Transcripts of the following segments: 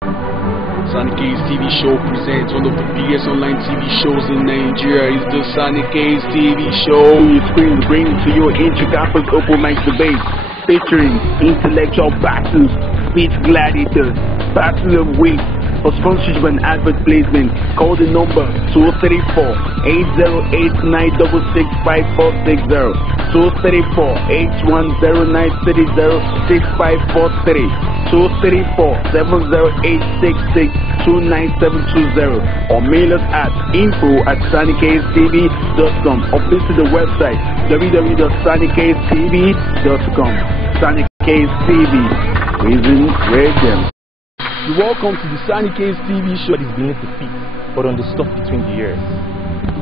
Sannikayz TV show presents one of the biggest online TV shows in Nigeria. It's the Sannikayz TV show. Screen brings to your Intra-Campus open mic debate featuring intellectual battles, speech gladiators, battle of wits. For sponsorship and advert placement, call the number 234-8089665460, 234-8109306543, 234-708662970, or mail us at info@sannikayztv.com, or visit the website www.sannikayztv.com. Sannikayz TV, raising great gems. Welcome to the Sannikayz TV show. What is beneath the feet, but on the stuff between the ears.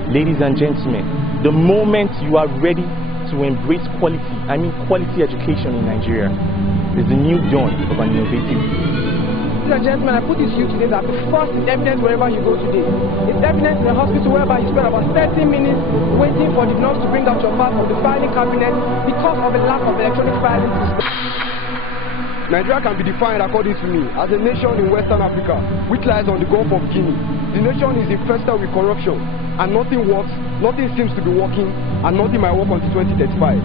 Ladies and gentlemen, the moment you are ready to embrace quality education in Nigeria, is the new dawn of an innovative. Ladies and gentlemen, I put this to you today that the first is evidence wherever you go today. It's evidence in the hospital whereby you spend about 30 minutes waiting for the nurse to bring out your bag from the filing cabinet because of a lack of electronic filing system. Nigeria can be defined, according to me, as a nation in Western Africa, which lies on the Gulf of Guinea. The nation is infested with corruption, and nothing works, nothing seems to be working, and nothing might work until 2035.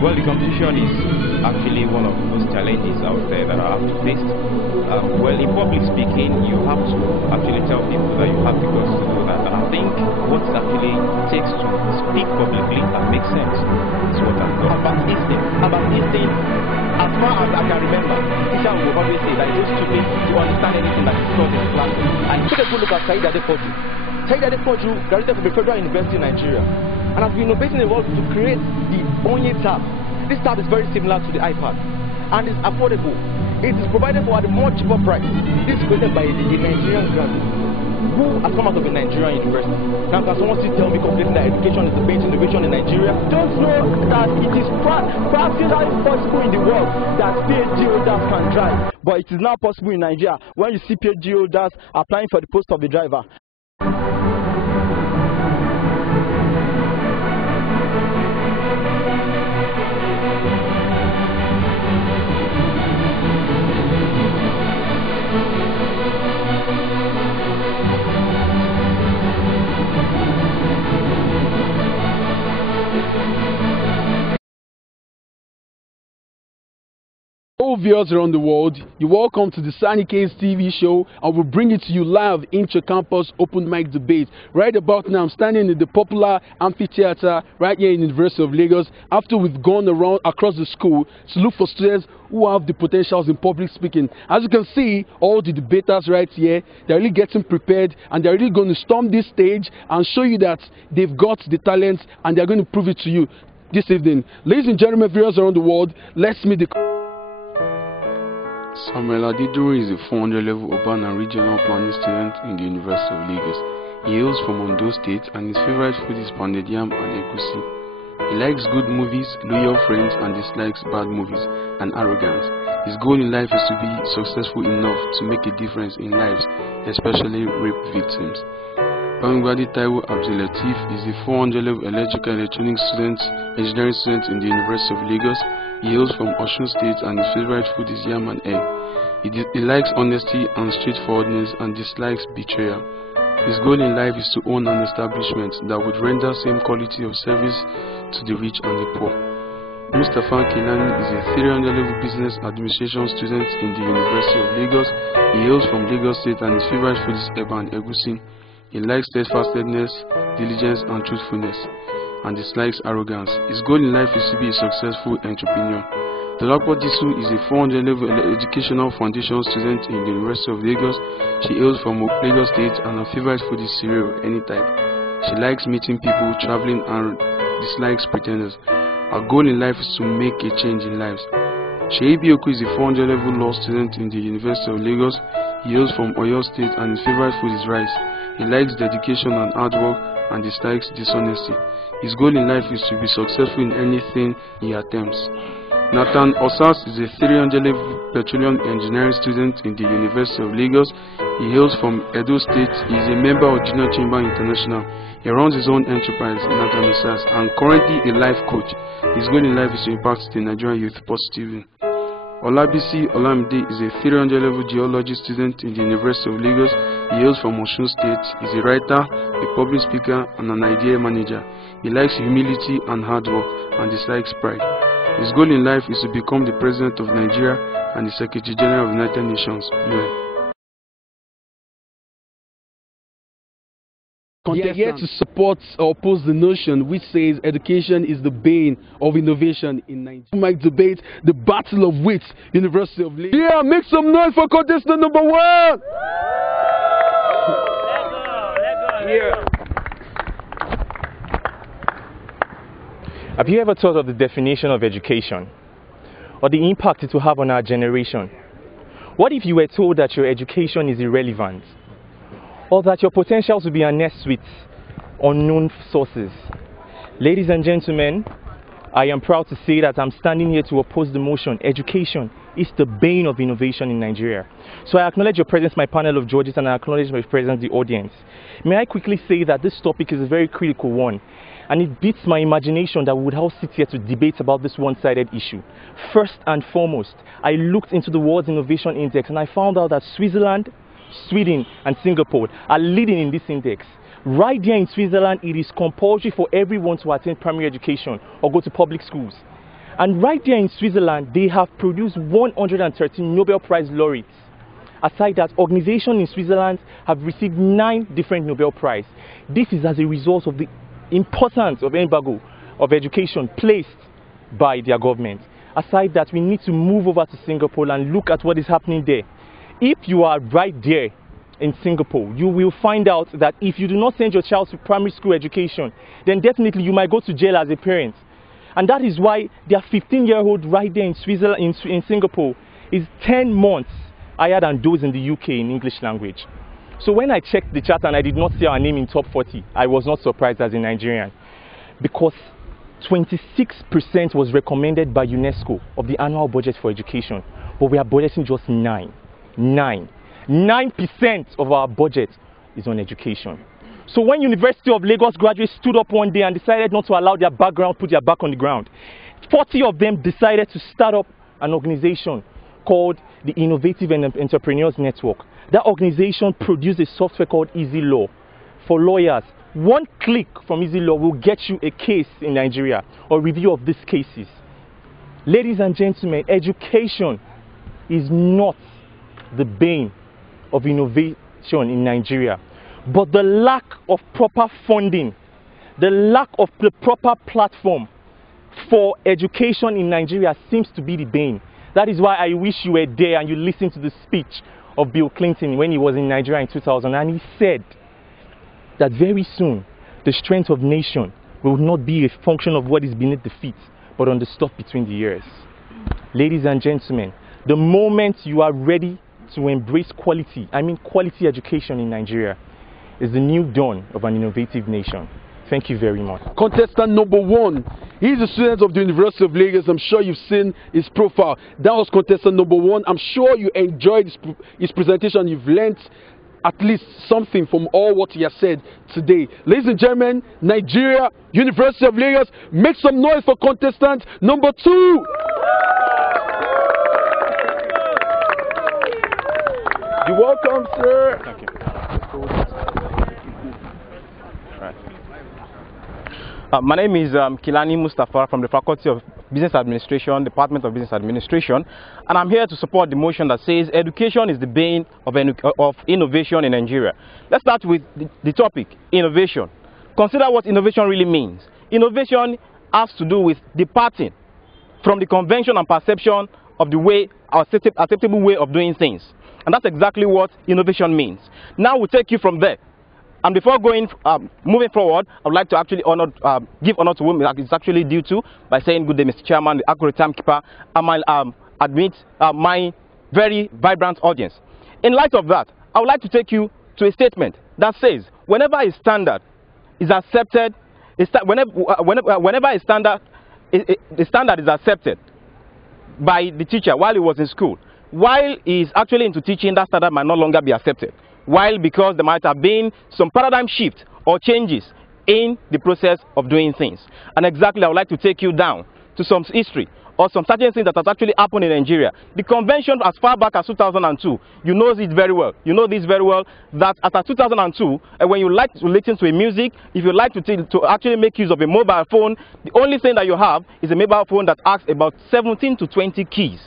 Well, the competition is actually one of the most challenges out there that I have to face. Well, in public speaking, you have to actually tell people that you have the guts to do that, and I think what it actually takes to speak publicly and make sense is what I've got. About this thing, as far as I can remember, teacher will always say that it's so stupid to understand anything that is taught in the classroom. And take a good look at Sannikayz graduated from the Federal University in Nigeria, and has been innovating the world to create the Onye tab. This tab is very similar to the iPad, and is affordable. It is provided for at a much cheaper price. This is created by the Nigerian graduate who has come out of a Nigerian university. Now, can someone still tell me completely that education is the best innovation in Nigeria? Don't know that it is practically possible in the world that PhD holders can drive, but it is now possible in Nigeria when you see PhD holders applying for the post of the driver. All viewers around the world, you're welcome to the Sannikayz TV show, and we'll bring it to you live Intra-Campus open mic debate. Right about now, I'm standing in the popular amphitheater right here in the University of Lagos, after we've gone around across the school to look for students who have the potentials in public speaking. As you can see, all the debaters right here, they're really getting prepared, and they're really going to storm this stage and show you that they've got the talent, and they're going to prove it to you this evening. Ladies and gentlemen, viewers around the world, let's meet the Samuel Adiduro is a 400-level urban and regional planning student in the University of Lagos. He hails from Ondo State, and his favorite food is pounded yam and egusi. He likes good movies, loyal friends, and dislikes bad movies and arrogance. His goal in life is to be successful enough to make a difference in lives, especially rape victims. Bangwadi Taiwo Abdulatif is a 400-level electrical engineering student in the University of Lagos. He hails from Osun State, and his favorite food is yam and egg. He likes honesty and straightforwardness and dislikes betrayal. His goal in life is to own an establishment that would render same quality of service to the rich and the poor. Mustafa Kilani is a 300-level business administration student in the University of Lagos. He hails from Lagos State, and his favorite food is eba and egusi. He likes steadfastness, diligence, and truthfulness, and dislikes arrogance. His goal in life is to be a successful entrepreneur. Dolapo Disu is a 400-level educational foundation student in the University of Lagos. She hails from Lagos State, and her favorite food is cereal of any type. She likes meeting people, traveling, and dislikes pretenders. Her goal in life is to make a change in lives. Sheyi Bioku is a 400-level law student in the University of Lagos. He hails from Oyo State, and his favorite food is rice. He likes dedication and hard work, and dislikes dishonesty. His goal in life is to be successful in anything he attempts. Nathan Osas is a 300-level petroleum engineering student in the University of Lagos. He hails from Edo State. He is a member of Junior Chamber International. He runs his own enterprise, Nathan Osas, and currently a life coach. His goal in life is to impact the Nigerian youth positively. Olabisi Olamide is a 300-level geology student in the University of Lagos. He hails from Osun State. He is a writer, a public speaker, and an idea manager. He likes humility and hard work, and dislikes pride. His goal in life is to become the President of Nigeria and the Secretary General of the United Nations, UN. They are here to support or oppose the notion which says education is the bane of innovation in Nigeria. We might debate the Battle of Wits, University of Lagos. Yeah, make some noise for contestant number 1! Yeah. Have you ever thought of the definition of education or the impact it will have on our generation? What if you were told that your education is irrelevant, or that your potentials will be harnessed with unknown sources? Ladies and gentlemen, I am proud to say that I'm standing here to oppose the motion. Education is the bane of innovation in Nigeria. So I acknowledge your presence, my panel of judges, and I acknowledge my presence, the audience. May I quickly say that this topic is a very critical one, and it beats my imagination that we would all sit here to debate about this one-sided issue. First and foremost, I looked into the World Innovation Index and I found out that Switzerland, Sweden and Singapore are leading in this index. Right there in Switzerland, it is compulsory for everyone to attend primary education or go to public schools. And right there in Switzerland, they have produced 113 Nobel Prize laureates. Aside that, organizations in Switzerland have received 9 different Nobel Prizes. This is as a result of the importance of embargo of education placed by their government. Aside that, we need to move over to Singapore and look at what is happening there. If you are right there in Singapore, you will find out that if you do not send your child to primary school education, then definitely you might go to jail as a parent. And that is why their 15-year-old right there in Switzerland, in Singapore, is 10 months higher than those in the UK in English language. So when I checked the chart and I did not see our name in top 40, I was not surprised as a Nigerian, because 26% was recommended by UNESCO of the annual budget for education, but we are budgeting just 9% of our budget is on education. So when University of Lagos graduates stood up one day and decided not to allow their background put their back on the ground, 40 of them decided to start up an organization called the Innovative Entrepreneurs Network. That organization produced a software called Easy Law for lawyers. One click from Easy Law will get you a case in Nigeria or review of these cases. Ladies and gentlemen, education is not the bane of innovation in Nigeria, but the lack of proper funding, the lack of the proper platform for education in Nigeria seems to be the bane. That is why I wish you were there and you listened to the speech of Bill Clinton when he was in Nigeria in 2000, and he said that very soon the strength of nation will not be a function of what is beneath the feet, but on the stuff between the ears. Ladies and gentlemen, the moment you are ready to embrace quality, I mean quality education in Nigeria, is the new dawn of an innovative nation. Thank you very much. Contestant number 1. He's a student of the University of Lagos. I'm sure you've seen his profile. That was contestant number 1. I'm sure you enjoyed his presentation. You've learned at least something from all what he has said today. Ladies and gentlemen, Nigeria, University of Lagos, make some noise for contestant number 2. You're welcome, sir. Thank you. My name is Kilani Mustafa from the Faculty of Business Administration, Department of Business Administration, and I'm here to support the motion that says education is the bane of innovation in Nigeria. Let's start with the topic, innovation. Consider what innovation really means. Innovation has to do with departing from the convention and perception of the way, acceptable way of doing things. And that's exactly what innovation means. Now we'll take you from there. And before moving forward, I would like to actually give honor to whom it's actually due to by saying good day, Mr. Chairman, the accurate timekeeper, and my admit my very vibrant audience. In light of that, I would like to take you to a statement that says whenever a standard is accepted, whenever a standard is accepted by the teacher while he was in school, while he is actually into teaching, that standard might no longer be accepted. While because there might have been some paradigm shift or changes in the process of doing things. And exactly, I would like to take you down to some history or some certain things that has actually happened in Nigeria. The convention as far back as 2002, you know it very well. You know this very well, that after 2002, when you like to listen to a music, if you like to actually make use of a mobile phone, the only thing that you have is a mobile phone that asks about 17 to 20 keys.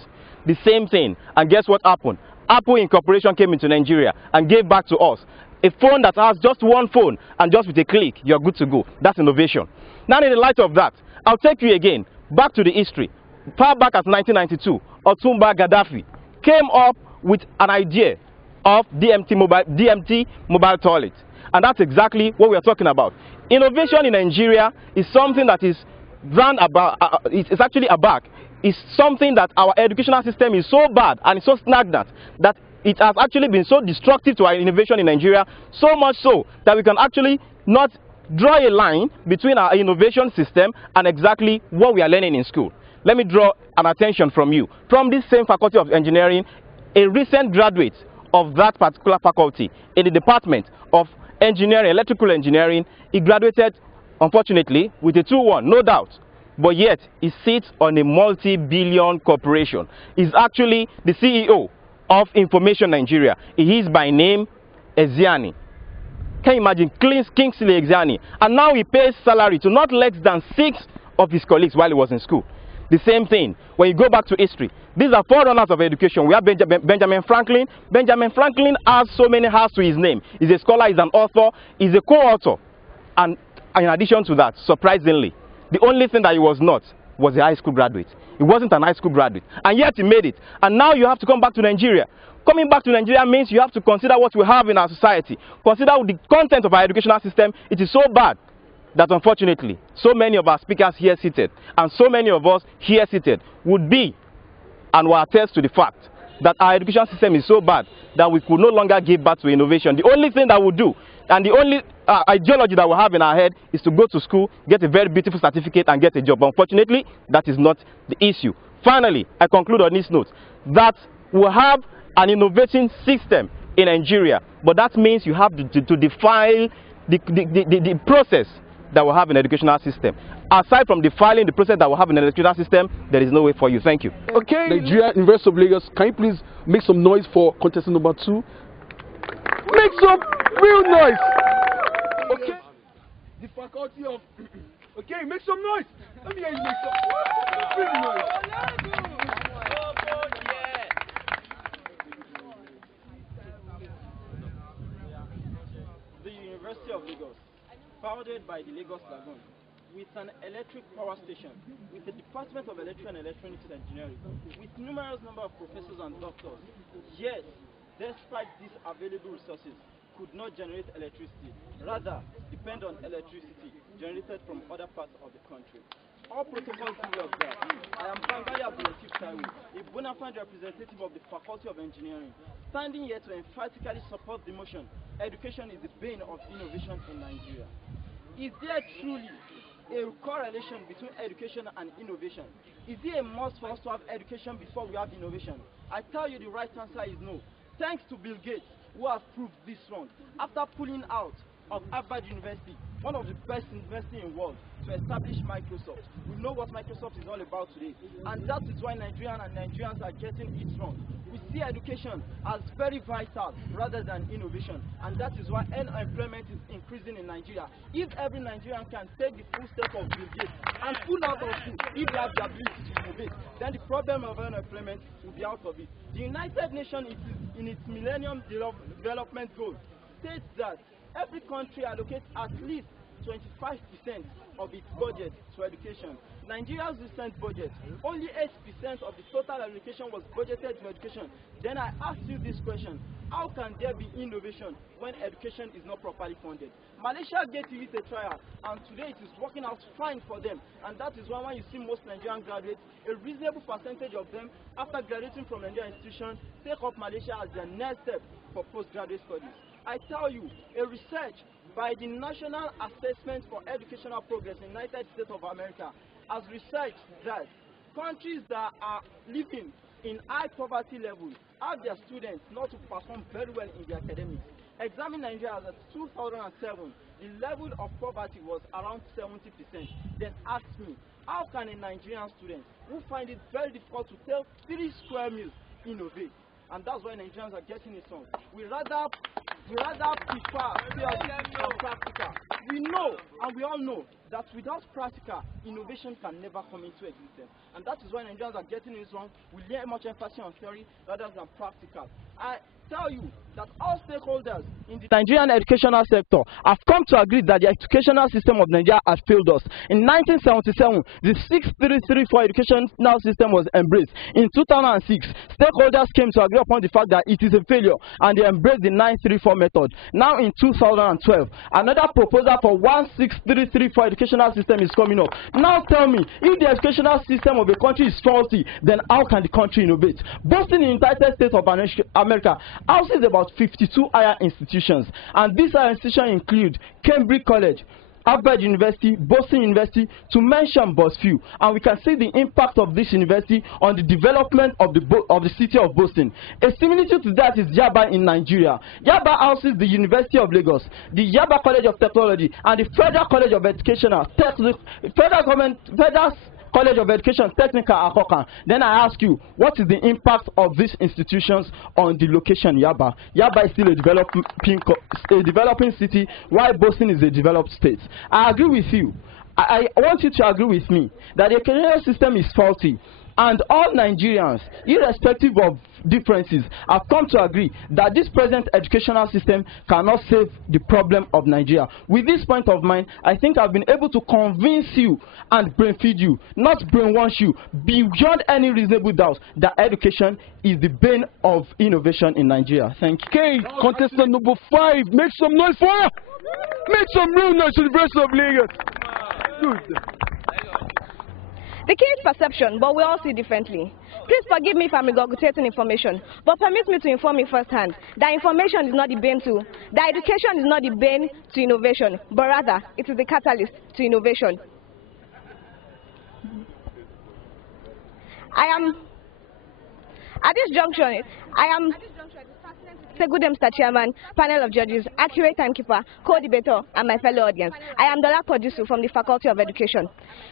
The same thing. And guess what happened? Apple Incorporation came into Nigeria and gave back to us a phone that has just one phone, and just with a click, you're good to go. That's innovation. Now, in the light of that, I'll take you again back to the history. Far back as 1992, Otumba Gaddafi came up with an idea of DMT mobile toilet. And that's exactly what we are talking about. Innovation in Nigeria is something that is run about, it's actually a back. It's something that our educational system is so bad and it's so stagnant that it has actually been so destructive to our innovation in Nigeria, so much so that we can actually not draw a line between our innovation system and exactly what we are learning in school. Let me draw an attention from you. From this same Faculty of Engineering, a recent graduate of that particular faculty in the Department of Engineering, Electrical Engineering, he graduated, unfortunately, with a 2-1, no doubt. But yet, he sits on a multi-billion corporation. He's actually the CEO of Information Nigeria. He is by name Eziani. Can you imagine? Kingsley Eziani. And now he pays salary to not less than 6 of his colleagues while he was in school. The same thing, when you go back to history, these are forerunners of education. We have Benjamin Franklin. Benjamin Franklin has so many hats to his name. He's a scholar, he's an author, he's a co-author. And in addition to that, surprisingly, the only thing that he was not was a high school graduate. He wasn't an high school graduate. And yet he made it. And now you have to come back to Nigeria. Coming back to Nigeria means you have to consider what we have in our society. Consider the content of our educational system. It is so bad that unfortunately, so many of our speakers here seated, and so many of us here seated, would be and will attest to the fact that our education system is so bad that we could no longer give back to innovation. The only thing that we do, and the only ideology that we have in our head, is to go to school, get a very beautiful certificate, and get a job. But unfortunately, that is not the issue. Finally, I conclude on this note that we have an innovating system in Nigeria, but that means you have to define the process that we have in the educational system. Aside from defining the process that we have in the educational system, there is no way for you. Thank you. Okay, Nigeria University of Lagos, can you please make some noise for contestant number 2? Make some real noise. Okay. The faculty of. Okay, make some noise. Let me hear you make some real noise. The University of Lagos, founded by the Lagos Lagoon, with an electric power station, with the Department of Electrical and Electronics Engineering, with numerous number of professors and doctors, yet, despite these available resources, could not generate electricity, rather depend on electricity generated from other parts of the country. All protocols do of that. I am Bangaya Abdulatif Taiwo, a bona fide representative of the Faculty of Engineering, standing here to emphatically support the motion. Education is the bane of innovation in Nigeria. Is there truly a correlation between education and innovation? Is it a must for us to have education before we have innovation? I tell you the right answer is no. Thanks to Bill Gates, who has proved this wrong. After pulling out of Harvard University, one of the best universities in the world, to establish Microsoft. We know what Microsoft is all about today, and that is why Nigerians are getting it wrong. We see education as very vital rather than innovation, and that is why unemployment is increasing in Nigeria. If every Nigerian can take the full step of Bill Gates and pull out of school, if they have the ability to innovate, then the problem of unemployment will be out of it. The United Nations, in its Millennium Development Goals, states that every country allocates at least 25% of its budget to education. Nigeria's recent budget, only 8% of the total allocation was budgeted to education. Then I ask you this question: how can there be innovation when education is not properly funded? Malaysia gave it a trial, and today it is working out fine for them. And that is why when you see most Nigerian graduates, a reasonable percentage of them, after graduating from Nigerian institutions, take up Malaysia as their next step for postgraduate studies. I tell you, a research by the National Assessment for Educational Progress in the United States of America has researched that countries that are living in high poverty levels have their students not to perform very well in their academics. examine Nigeria as of 2007, the level of poverty was around 70%. Then ask me, how can a Nigerian student who find it very difficult to tell 3 square meals innovate? And that's why Nigerians are getting it wrong. We rather prefer theory than practical. We know, and we all know, that without practical, innovation can never come into existence. And that is why Nigerians are getting it wrong. We lay much emphasis on theory rather than practical. I tell you that all stakeholders in the Nigerian educational sector have come to agree that the educational system of Nigeria has failed us. In 1977, the 6334 educational system was embraced. In 2006, stakeholders came to agree upon the fact that it is a failure and they embraced the 934 method. Now in 2012, another proposal for 16334 educational system is coming up. Now tell me, if the educational system of a country is faulty, then how can the country innovate? Boasting in the United States of America houses about 52 higher institutions, and these higher institutions include Cambridge College, Harvard University, Boston University, to mention but few. And we can see the impact of this university on the development of the city of Boston. A similitude to that is Yaba in Nigeria. Yaba houses the University of Lagos, the Yaba College of Technology, and the Federal College of Education, Federal College of Education, Technical Akokan. Then I ask you, what is the impact of these institutions on the location Yaba? Yaba is still a developing city, while Boston is a developed state. I agree with you. I want you to agree with me that the educational system is faulty. And all Nigerians, irrespective of differences, have come to agree that this present educational system cannot save the problem of Nigeria. With this point of mind, I think I've been able to convince you and brain feed you, not brainwash you, beyond any reasonable doubt that education is the bane of innovation in Nigeria. Thank you. Okay, contestant number 5, make some noise for her. Make some real noise to the University of Lagos. Good. The key is perception, but we all see differently. Please forgive me if I'm regurgitating information, but permit me to inform you firsthand that information is not the bane to, that education is not the bane to innovation, but rather it is the catalyst to innovation. At this junction, Say good day, Mr. Chairman, panel of judges, accurate timekeeper, co-debater, and my fellow audience. I am Dola Producer from the Faculty of Education.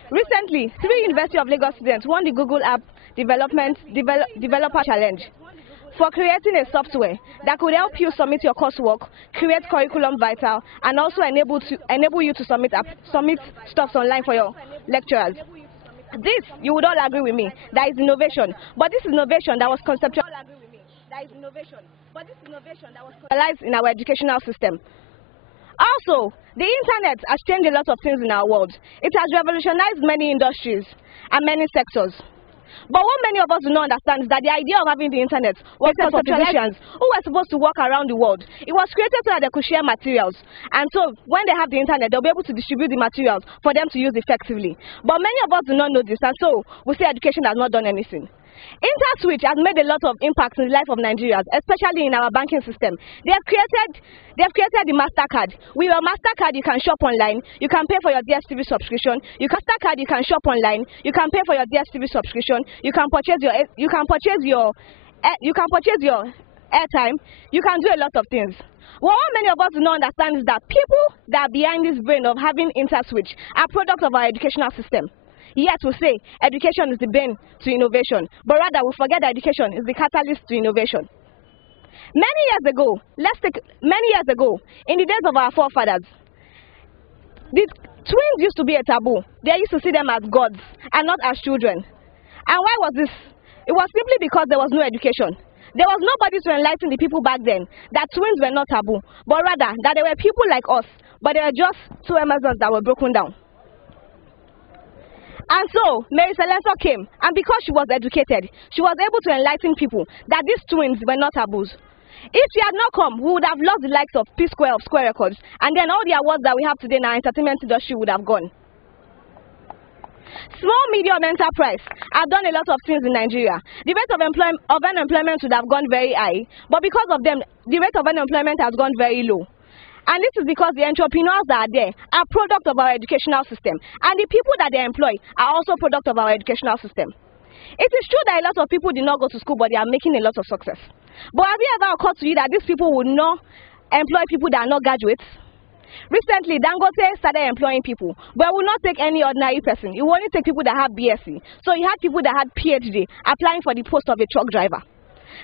Recently, 3 University of Lagos students won the Google App Developer Challenge for creating a software that could help you submit your coursework, create curriculum vital, and also enable you to submit stuff online for your lecturers. This, you would all agree with me, that is innovation. But this innovation that was conceptualized in our educational system. Also, the internet has changed a lot of things in our world. It has revolutionized many industries and many sectors. But what many of us do not understand is that the idea of having the internet was for physicians who were supposed to walk around the world. It was created so that they could share materials. And so when they have the internet, they'll be able to distribute the materials for them to use effectively. But many of us do not know this, and so we say education has not done anything. InterSwitch has made a lot of impact in the life of Nigerians, especially in our banking system. They have created the MasterCard. With your MasterCard, you can shop online. You can pay for your DSTV subscription. You can MasterCard. You can shop online. You can pay for your DSTV subscription. You can purchase your airtime. You can do a lot of things. What many of us do not understand is that people that are behind this brain of having InterSwitch are products of our educational system. Yet we say education is the bane to innovation, but rather we forget that education is the catalyst to innovation. Many years ago, in the days of our forefathers, the twins used to be a taboo. They used to see them as gods and not as children. And why was this? It was simply because there was no education. There was nobody to enlighten the people back then that twins were not taboo, but rather that they were people like us, but they were just 2 Amazons that were broken down. And so, Mary Celeste came, and because she was educated, she was able to enlighten people that these twins were not taboos. If she had not come, we would have lost the likes of P-Square of Square Records, and then all the awards that we have today in our entertainment industry would have gone. Small, medium enterprise have done a lot of things in Nigeria. The rate of unemployment would have gone very high, but because of them, the rate of unemployment has gone very low. And this is because the entrepreneurs that are there are product of our educational system. And the people that they employ are also product of our educational system. It is true that a lot of people did not go to school, but they are making a lot of success. But have you ever occurred to you that these people would not employ people that are not graduates? Recently, Dangote started employing people, but it will not take any ordinary person. It will only take people that have BSc. So he had people that had PhD applying for the post of a truck driver.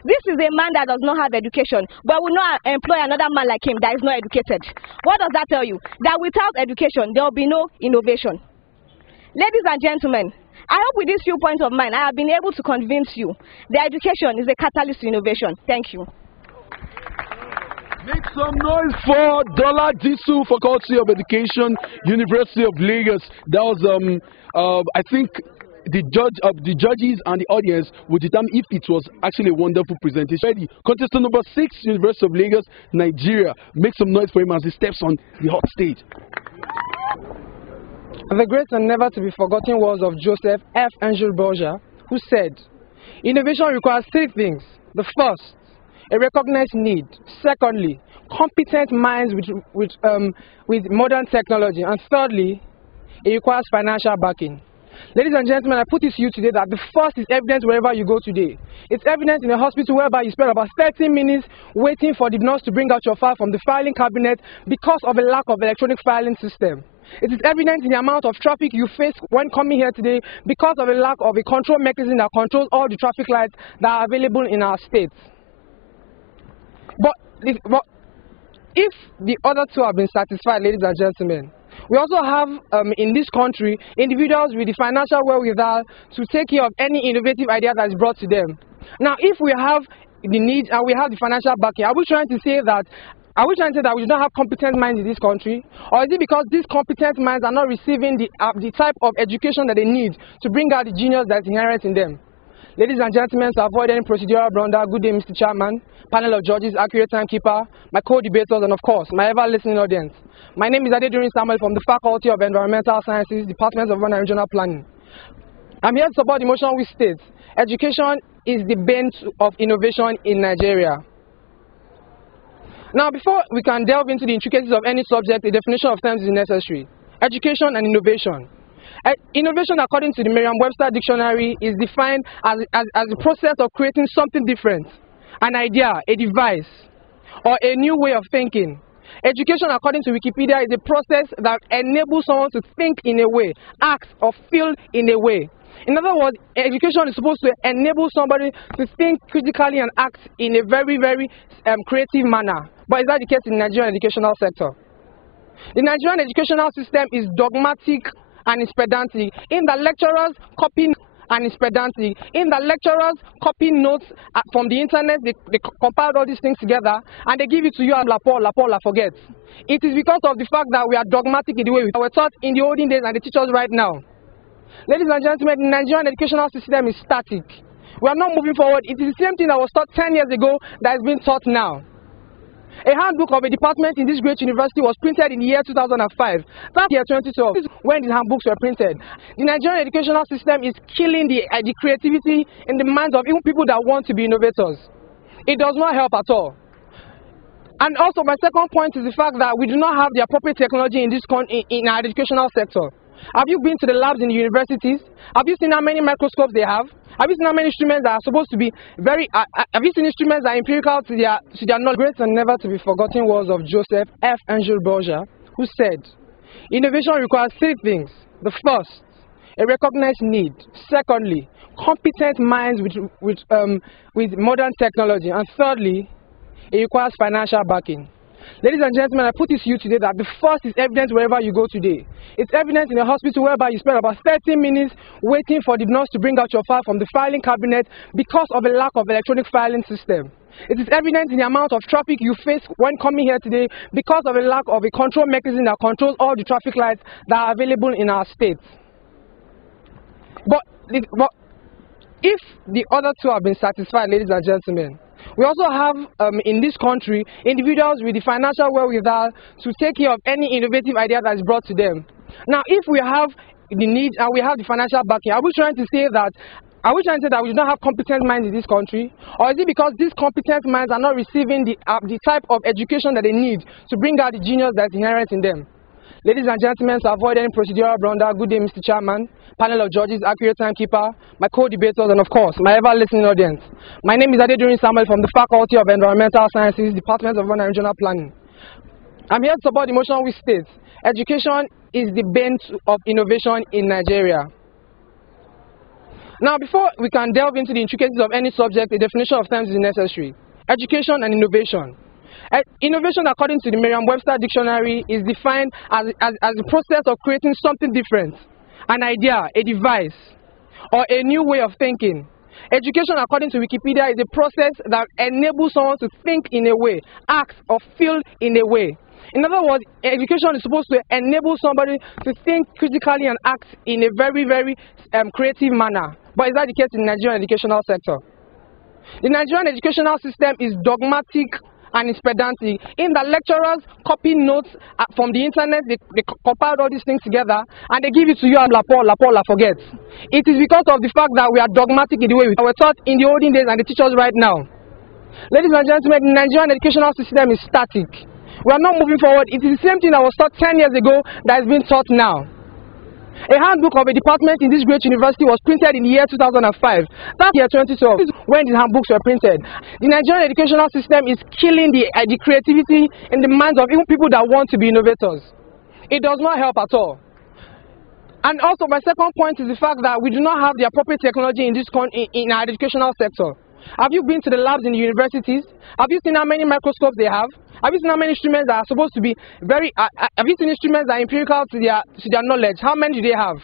This is a man that does not have education, but will not employ another man like him that is not educated. What does that tell you? That without education, there will be no innovation. Ladies and gentlemen, I hope with these few points of mine, I have been able to convince you that education is a catalyst to innovation. Thank you. Make some noise for Dola Disu, Faculty of Education, University of Lagos. That was, I think, the judges and the audience would determine if it was actually a wonderful presentation. Ready? Contestant number 6, University of Lagos, Nigeria. Make some noise for him as he steps on the hot stage. The great and never to be forgotten words of Joseph F. Angel Borgia, who said, "Innovation requires 3 things. The first, a recognized need. Secondly, competent minds with modern technology. And thirdly, it requires financial backing." Ladies and gentlemen, I put this to you today that the first is evident wherever you go today. It's evident in a hospital whereby you spend about 30 minutes waiting for the nurse to bring out your file from the filing cabinet because of a lack of electronic filing system. It is evident in the amount of traffic you face when coming here today because of a lack of a control mechanism that controls all the traffic lights that are available in our state. But if the other two have been satisfied, ladies and gentlemen, we also have in this country individuals with the financial wherewithal to take care of any innovative idea that is brought to them. Now, if we have the need and we have the financial backing, are we trying to say that we do not have competent minds in this country? Or is it because these competent minds are not receiving the type of education that they need to bring out the genius that's inherent in them? Ladies and gentlemen, to avoid any procedural blunder, good day, Mr. Chairman, panel of judges, accurate timekeeper, my co-debaters, and of course, my ever-listening audience. My name is Adedurin Samuel from the Faculty of Environmental Sciences, Department of Urban and Regional Planning. I'm here to support the motion which states, education is the bane of innovation in Nigeria. Now, before we can delve into the intricacies of any subject, a definition of terms is necessary. Education and innovation. Innovation, according to the Merriam-Webster Dictionary, is defined as the process of creating something different, an idea, a device, or a new way of thinking. Education, according to Wikipedia, is a process that enables someone to think in a way, act or feel in a way. In other words, education is supposed to enable somebody to think critically and act in a very, very creative manner. But is that the case in the Nigerian educational sector? The Nigerian educational system is dogmatic and is pedantic, in the lecturers copy and is pedantic. In the lecturers copy notes from the internet, they compile all these things together and they give it to you and la forget. It is because of the fact that we are dogmatic in the way we were taught in the olden days and they teach us right now. Ladies and gentlemen, the Nigerian educational system is static. We are not moving forward. It is the same thing that was taught 10 years ago that is being taught now. A handbook of a department in this great university was printed in the year 2005. That's year 2012, when the handbooks were printed. The Nigerian educational system is killing the creativity in the minds of even people that want to be innovators. It does not help at all. And also, my second point is the fact that we do not have the appropriate technology in our educational sector. Have you been to the labs in the universities? Have you seen how many microscopes they have? Have you seen how many instruments that are supposed to be have you seen instruments that are empirical to their knowledge? Great and never to be forgotten words of Joseph F. Angel Borgia, who said, "Innovation requires 3 things. The first, a recognized need. Secondly, competent minds with modern technology. And thirdly, it requires financial backing." Ladies and gentlemen, I put this to you today that the first is evident wherever you go today. It's evident in a hospital whereby you spend about 30 minutes waiting for the nurse to bring out your file from the filing cabinet because of a lack of electronic filing system. It is evident in the amount of traffic you face when coming here today because of a lack of a control mechanism that controls all the traffic lights that are available in our state. But if the other two have been satisfied, ladies and gentlemen, we also have in this country individuals with the financial wherewithal to take care of any innovative idea that is brought to them. Now, if we have the need and we have the financial backing, are we trying to say that we do not have competent minds in this country? Or is it because these competent minds are not receiving the type of education that they need to bring out the genius that's inherent in them? Ladies and gentlemen, to avoid any procedural blunder, good day, Mr. Chairman, panel of judges, accurate timekeeper, my co-debaters, and of course, my ever-listening audience. My name is Adedurin Samuel from the Faculty of Environmental Sciences, Department of Urban and Regional Planning. I'm here to support the motion which states, education is the bane of innovation in Nigeria. Now, before we can delve into the intricacies of any subject, a definition of terms is necessary. Education and innovation. Innovation, according to the Merriam-Webster dictionary, is defined as the process of creating something different, an idea, a device, or a new way of thinking. Education, according to Wikipedia, is a process that enables someone to think in a way, act or feel in a way. In other words, education is supposed to enable somebody to think critically and act in a very, very creative manner. But is that the case in the Nigerian educational sector? The Nigerian educational system is dogmatic and it's pedantic, in that lecturers copy notes from the internet, they compiled all these things together and they give it to you and la forgets. It is because of the fact that we are dogmatic in the way we were taught in the olden days and they teach us right now. Ladies and gentlemen, the Nigerian educational system is static. We are not moving forward. It is the same thing that was taught 10 years ago that is being taught now. A handbook of a department in this great university was printed in the year 2005. That year 2012, when the handbooks were printed. The Nigerian educational system is killing the creativity in the minds of even people that want to be innovators. It does not help at all. And also, my second point is the fact that we do not have the appropriate technology in our educational sector. Have you been to the labs in the universities? Have you seen how many microscopes they have? Have you seen how many instruments that are supposed to be have you seen instruments that are empirical to their knowledge? How many do they have?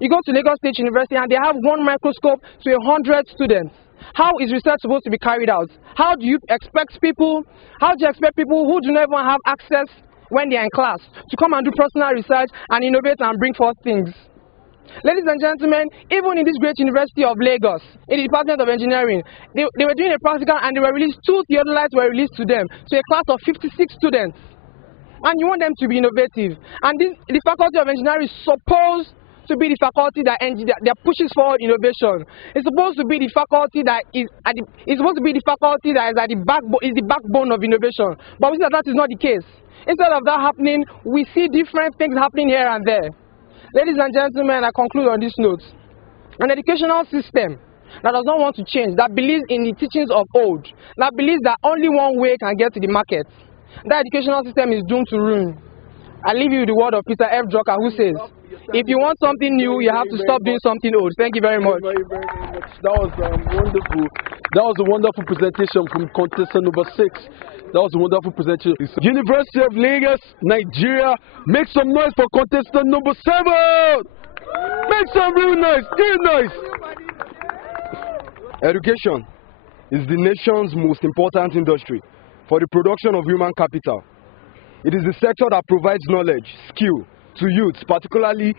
You go to Lagos State University and they have one microscope to 100 students. How is research supposed to be carried out? How do you expect people who do not even have access when they are in class to come and do personal research and innovate and bring forth things? Ladies and gentlemen, even in this great University of Lagos, in the Department of Engineering, they were doing a practical and they were released, 2 theodolites were released to them, to a class of 56 students. And you want them to be innovative. And the Faculty of Engineering is supposed to be the faculty that pushes forward innovation. It's supposed to be the faculty that is at the backbone of innovation. But we see that is not the case. Instead of that happening, we see different things happening here and there. Ladies and gentlemen, I conclude on this note. An educational system that does not want to change, that believes in the teachings of old, that believes that only one way can get to the market, that educational system is doomed to ruin. I leave you with the word of Peter F. Drucker, who says, if you want something new, you have to stop doing something old. Thank you very much. That was wonderful. That was a wonderful presentation from contestant number 6. That was a wonderful presentation. University of Lagos, Nigeria. Make some noise for contestant number 7. Make some real noise. Real noise. Education is the nation's most important industry for the production of human capital. It is the sector that provides knowledge, skill to youths, particularly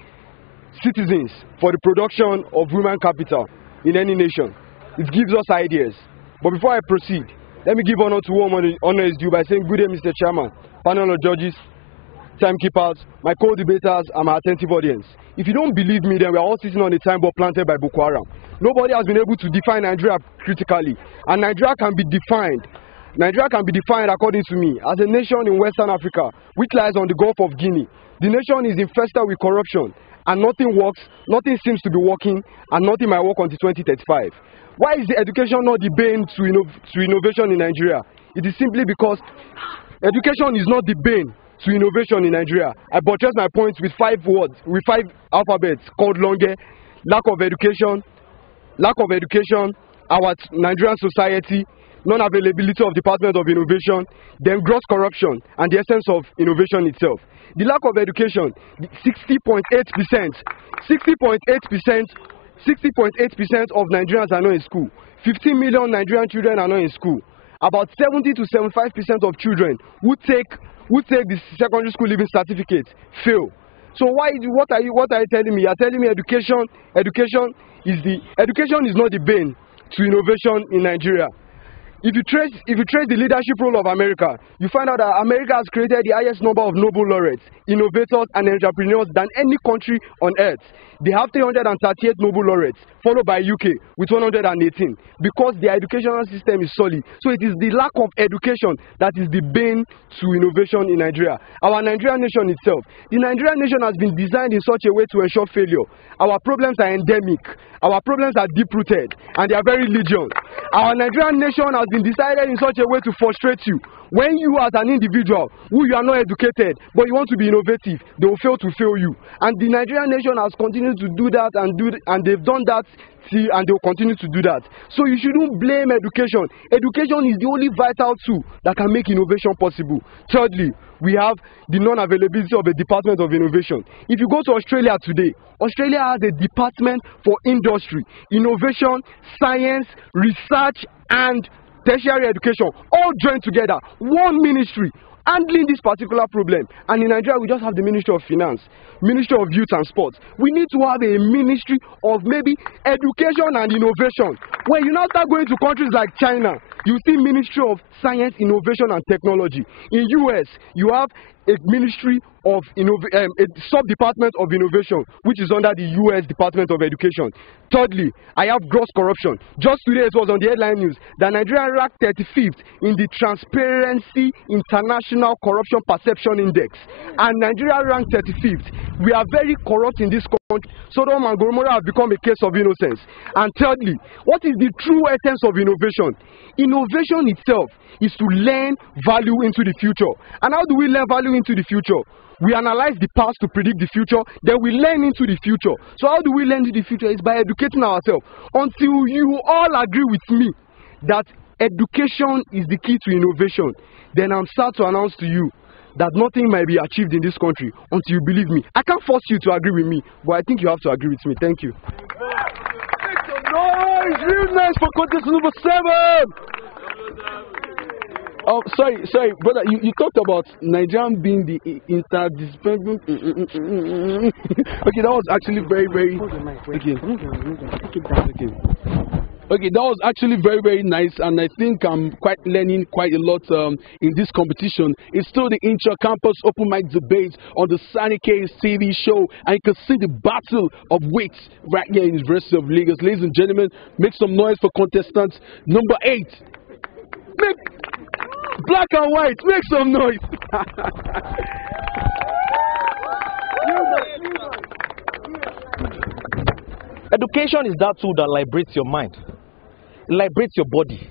citizens, for the production of human capital in any nation. It gives us ideas. But before I proceed, let me give honor to whom honor is due by saying good day, Mr. Chairman, panel of judges, timekeepers, my co-debaters, and my attentive audience. If you don't believe me, then we are all sitting on a time bomb planted by Boko Haram. Nobody has been able to define Nigeria critically, and Nigeria can be defined. Nigeria can be defined, according to me, as a nation in Western Africa, which lies on the Gulf of Guinea. The nation is infested with corruption, and nothing works, nothing seems to be working, and nothing might work until 2035. Why is the education not the bane to innovation in Nigeria? It is simply because education is not the bane to innovation in Nigeria. I buttress my points with 5 words, with 5 alphabets called longe: lack of education, our Nigerian society, non-availability of Department of Innovation, then gross corruption, and the essence of innovation itself. The lack of education, 60.8% of Nigerians are not in school. 15 million Nigerian children are not in school. About 70 to 75% of children who take the secondary school leaving certificate fail. So what are you telling me? You are telling me education is not the bane to innovation in Nigeria. If you trace the leadership role of America, you find out that America has created the highest number of Nobel laureates, innovators, and entrepreneurs than any country on earth. They have 338 Nobel laureates, followed by UK with 118, because their educational system is solid. So it is the lack of education that is the bane to innovation in Nigeria. Our Nigerian nation itself, the Nigerian nation has been designed in such a way to ensure failure. Our problems are endemic, our problems are deep-rooted, and they are very legion. Our Nigerian nation has been decided in such a way to frustrate you. When you as an individual, who you are not educated, but you want to be innovative, they will fail to fail you. And the Nigerian nation has continued to do that and they've done that and they will continue to do that. So you shouldn't blame education. Education is the only vital tool that can make innovation possible. Thirdly, we have the non-availability of a department of innovation. If you go to Australia today, Australia has a department for industry, innovation, science, research, and tertiary education, all joined together, one ministry handling this particular problem. And in Nigeria, we just have the Ministry of Finance, Ministry of Youth and Sports. We need to have a ministry of maybe education and innovation. When you now start going to countries like China, you see Ministry of Science, Innovation and Technology. In US, you have a Ministry of a sub-department of innovation, which is under the US Department of Education. Thirdly, I have gross corruption. Just today, it was on the headline news that Nigeria ranked 35th in the Transparency International Corruption Perception Index, and Nigeria ranked 35th. We are very corrupt in this country. Sodom and Gomorrah have become a case of innocence. And thirdly, what is the true essence of innovation? Innovation itself is to learn value into the future. And how do we learn value into the future? We analyze the past to predict the future, then we learn into the future. So how do we learn into the future? It's by educating ourselves. Until you all agree with me that education is the key to innovation, then I'm sad to announce to you that nothing might be achieved in this country until you believe me. I can't force you to agree with me, but I think you have to agree with me. Thank you. Noise! Real nice for contest number 7! Oh, sorry, brother. You talked about Nigerian being the interdisciplinary. Okay, that was actually very. Okay, that was actually very nice, and I think I'm quite learning quite a lot in this competition. It's still the Intra-Campus Open Mic Debate on the Sannikayz TV show, and you can see the battle of Wits right here in the University of Lagos. Ladies and gentlemen, make some noise for contestant number 8. Make black and white, make some noise. Education is that tool that liberates your mind, it liberates your body,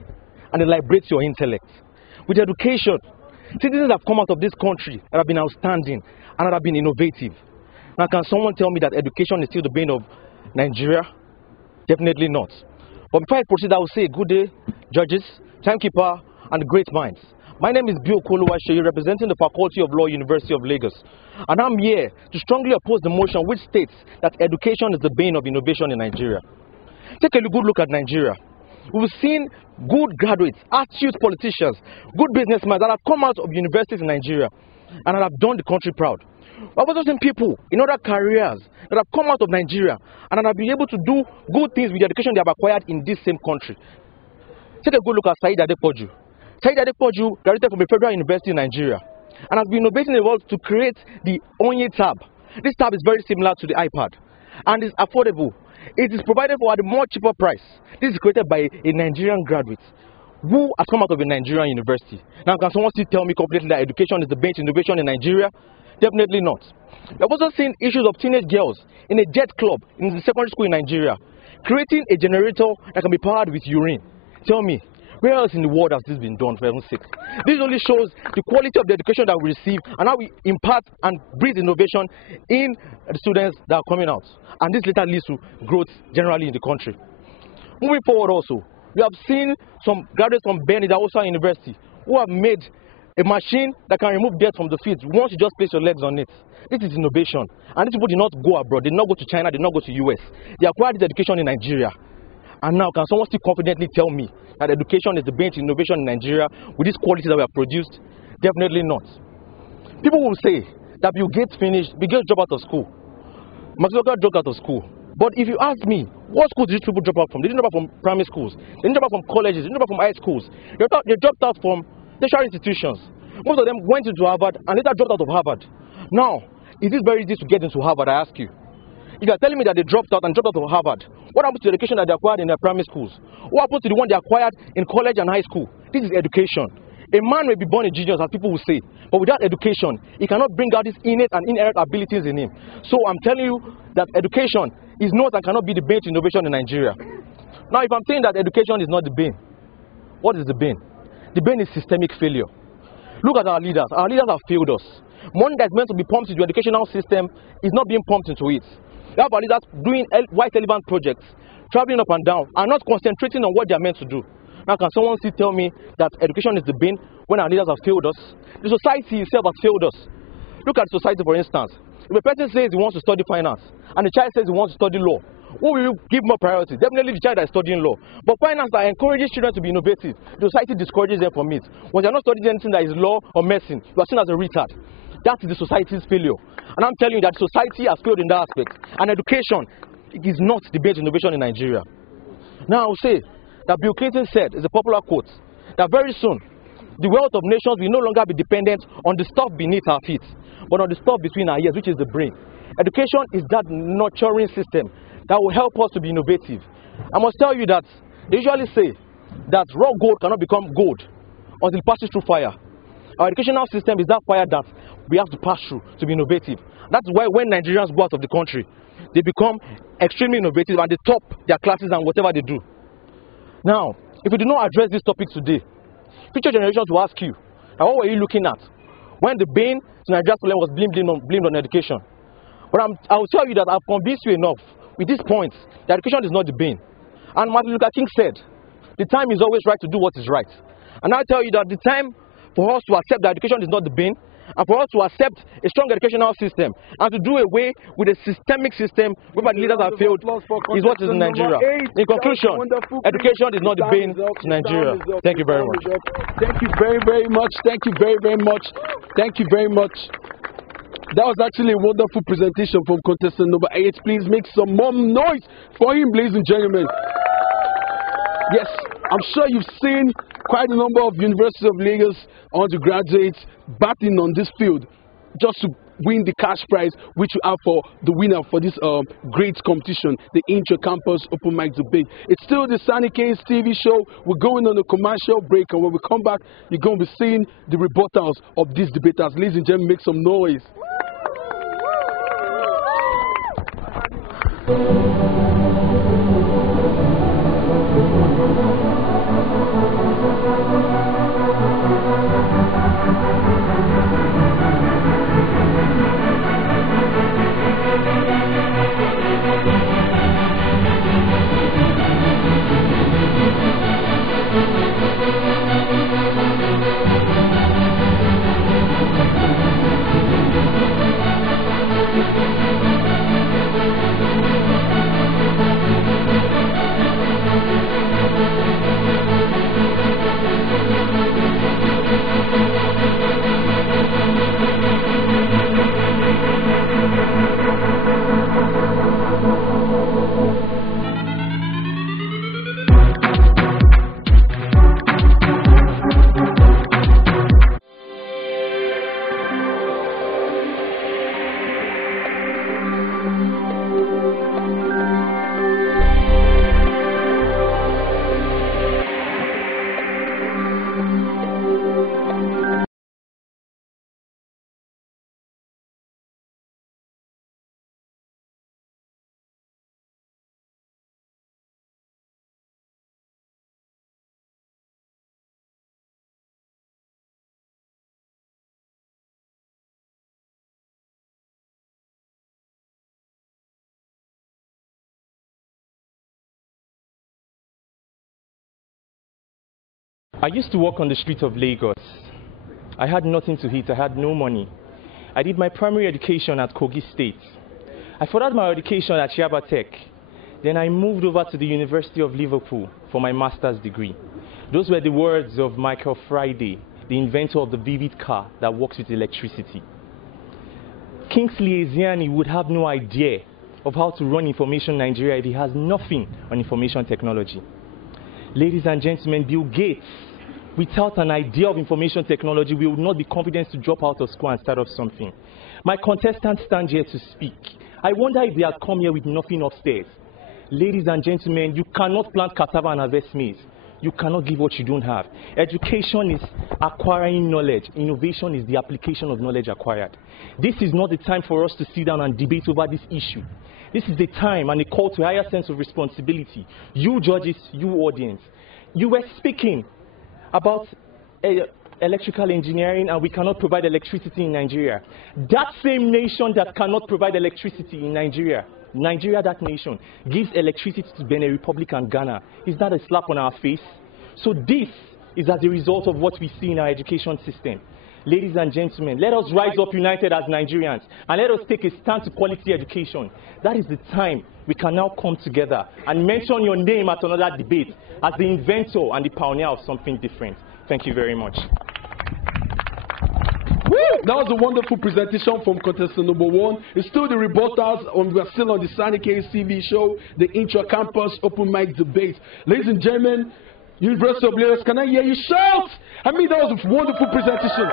and it liberates your intellect. With education, citizens have come out of this country that have been outstanding and that have been innovative. Now, can someone tell me that education is still the bane of Nigeria? Definitely not. But before I proceed, I will say good day, judges, timekeeper, and great minds. My name is Bio Koluwasheyi, representing the Faculty of Law, University of Lagos. And I'm here to strongly oppose the motion which states that education is the bane of innovation in Nigeria. Take a good look at Nigeria. We've seen good graduates, astute politicians, good businessmen that have come out of universities in Nigeria and that have done the country proud. I've also seen people in other careers that have come out of Nigeria and that have been able to do good things with the education they have acquired in this same country. Take a good look at Said Adepoju. Said Adepoju graduated from a federal university in Nigeria and has been innovating the world to create the Onye tab. This tab is very similar to the iPad and is affordable. It is provided for at a much cheaper price. This is created by a Nigerian graduate who has come out of a Nigerian university. Now, can someone still tell me completely that education is the bane to innovation in Nigeria? Definitely not. We have also seen issues of teenage girls in a jet club in the secondary school in Nigeria creating a generator that can be powered with urine. Tell me, where else in the world has this been done, for heaven's sake? This only shows the quality of the education that we receive and how we impart and breed innovation in the students that are coming out. And this later leads to growth generally in the country. Moving forward also, we have seen some graduates from Benin Dawosa University who have made a machine that can remove dirt from the feet once you just place your legs on it. This is innovation. And these people did not go abroad, they did not go to China, they did not go to US. They acquired this education in Nigeria. And now, can someone still confidently tell me that education is the bane to innovation in Nigeria with these qualities that we have produced? Definitely not. People will say that Bill Gates dropped out of school. Max Zuckerberg dropped out of school. But if you ask me, what schools did these people drop out from? They didn't drop out from primary schools. They didn't drop out from colleges. They didn't drop out from high schools. They dropped out from tertiary institutions. Most of them went into Harvard and later dropped out of Harvard. Now, it is very easy to get into Harvard, I ask you. If you are telling me that they dropped out of Harvard, what happens to the education that they acquired in their primary schools? What happens to the one they acquired in college and high school? This is education. A man may be born a genius, as people will say, but without education, he cannot bring out his innate and inherent abilities in him. So I'm telling you that education is not and cannot be the bane to innovation in Nigeria. Now, if I'm saying that education is not the bane, what is the bane? The bane is systemic failure. Look at our leaders. Our leaders have failed us. Money that's meant to be pumped into the educational system is not being pumped into it. We have our leaders doing white elephant projects, traveling up and down, and not concentrating on what they are meant to do. Now, can someone still tell me that education is the bane when our leaders have failed us? The society itself has failed us. Look at society, for instance. If a person says he wants to study finance, and the child says he wants to study law, who will you give more priority? Definitely the child that is studying law. But finance that encourages children to be innovative, the society discourages them from it. When they are not studying anything that is law or medicine, you are seen as a retard. That is the society's failure. And I'm telling you that society has failed in that aspect. And education is not the base of innovation in Nigeria. Now I will say that Bill Clinton said, is a popular quote, that very soon the wealth of nations will no longer be dependent on the stuff beneath our feet, but on the stuff between our ears, which is the brain. Education is that nurturing system that will help us to be innovative. I must tell you that they usually say that raw gold cannot become gold until it passes through fire. Our educational system is that fire that we have to pass through to be innovative. That's why when Nigerians go out of the country, they become extremely innovative and they top their classes and whatever they do. Now, if we do not address this topic today, future generations will ask you, what were you looking at when the bane to Nigeria's problem was blamed on education? But I will tell you that I've convinced you enough with this point that education is not the bane. And Martin Luther King said, the time is always right to do what is right. And I tell you that the time for us to accept that education is not the bane, and for us to accept a strong educational system, and to do away with a systemic system whereby the leaders have failed, is what is in Nigeria. In conclusion, education is not the bane to Nigeria. Thank you very much. Thank you very, very much. Thank you very, very much. Thank you very much. That was actually a wonderful presentation from contestant number 8. Please make some more noise for him, ladies and gentlemen. Yes, I'm sure you've seen quite a number of University of Lagos undergraduates battling on this field just to win the cash prize which you have for the winner for this great competition, the Intra-Campus Open Mic Debate. It's still the Sannikayz TV show. We're going on a commercial break, and when we come back, you're going to be seeing the rebuttals of these debaters. Ladies and gentlemen, make some noise. I used to walk on the streets of Lagos. I had nothing to eat, I had no money. I did my primary education at Kogi State. I furthered my education at Yaba Tech. Then I moved over to the University of Liverpool for my master's degree. Those were the words of Michael Friday, the inventor of the vivid car that works with electricity. Kingsley Ezeani would have no idea of how to run Information Nigeria if he has nothing on information technology. Ladies and gentlemen, Bill Gates, without an idea of information technology, we would not be confident to drop out of school and start up something. My contestants stand here to speak, I wonder if they had come here with nothing upstairs. Ladies and gentlemen, you cannot plant cassava and harvest maize. You cannot give what you don't have. Education is acquiring knowledge. Innovation is the application of knowledge acquired. This is not the time for us to sit down and debate over this issue. This is the time and a call to a higher sense of responsibility. You judges, you audience. You were speaking about electrical engineering and we cannot provide electricity in Nigeria. That same nation that cannot provide electricity in Nigeria, that nation, gives electricity to Benin Republic and Ghana. Is that a slap on our face? So this is as a result of what we see in our education system. Ladies and gentlemen, let us rise up united as Nigerians and let us take a stand to quality education. That is the time we can now come together and mention your name at another debate as the inventor and the pioneer of something different. Thank you very much. That was a wonderful presentation from contestant number 1. It's still the reporters, and we're still on the Sannikayz TV show, the Intra-Campus Open Mic Debate. Ladies and gentlemen, University of Lagos, can I hear you shout? I mean, that was a wonderful presentation.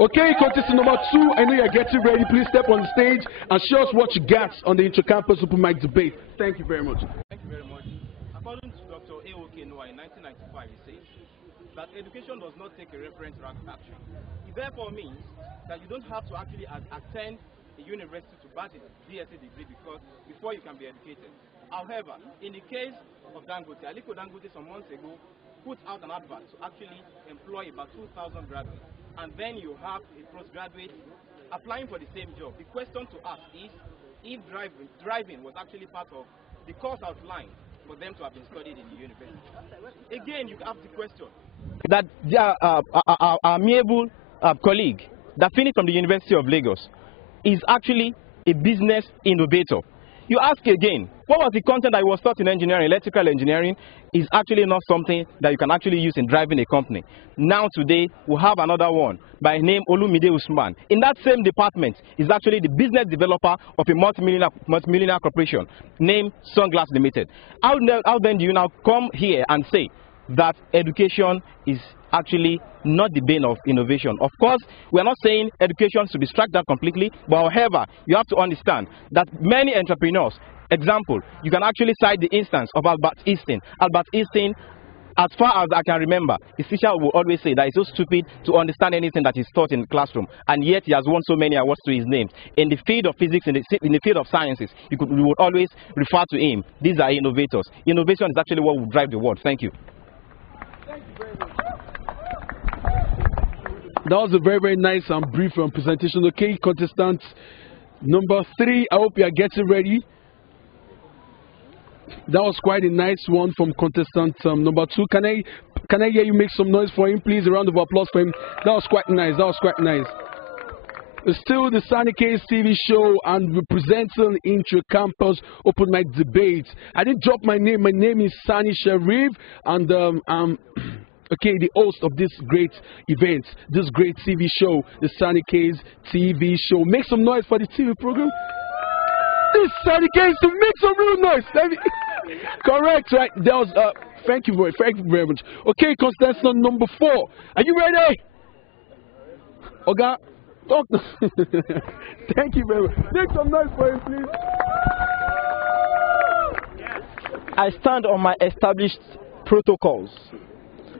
Okay, contestant number 2, I know you're getting ready. Please step on the stage and show us what you got on the Intra-Campus Open Mic Debate. Thank you very much. Thank you very much. According to Dr. A.O.K. Noah in 1995, he says that education does not take a reference rank action. It therefore means that you don't have to actually attend a university to pass a BSc degree before you can be educated. However, in the case of Dangote, Aliko Dangote some months ago put out an advert to actually employ about 2,000 graduates, and then you have a postgraduate applying for the same job. The question to ask is if driving was actually part of the course outline for them to have been studied in the university. Again, you have the question that our amiable colleague that finished from the University of Lagos is actually a business innovator. You ask again, what was the content that was taught in engineering? Electrical engineering is actually not something that you can actually use in driving a company. Now today, we have another one by name Olumide Usman. In that same department is actually the business developer of a multimillionaire corporation named Sunglass Limited. How then do you now come here and say that education is actually not the bane of innovation? Of course, we are not saying education should be struck down completely, but however, you have to understand that many entrepreneurs, example, you can actually cite the instance of Albert Einstein. Albert Einstein, as far as I can remember, his teacher will always say that he's so stupid to understand anything that is taught in the classroom, and yet he has won so many awards to his name. In the field of physics, in the field of sciences, we would always refer to him. These are innovators. Innovation is actually what will drive the world. Thank you. That was a very, very nice and brief presentation. Okay, contestant number 3, I hope you are getting ready. That was quite a nice one from contestant number 2. Can I hear you make some noise for him, please? A round of applause for him. That was quite nice. That was quite nice. It's still the Sannikayz TV show, and representing Intra-Campus Open Mic Debates. I didn't drop my name. My name is Sani Sharif, and okay, the host of this great event, this great TV show, the Sannikayz TV show. Make some noise for the TV program. This Sannikayz, to make some real noise. Correct, right? That was thank you very much. Okay, contestant number 4. Are you ready? Okay. Thank you very much. Make some noise for him, please. I stand on my established protocols.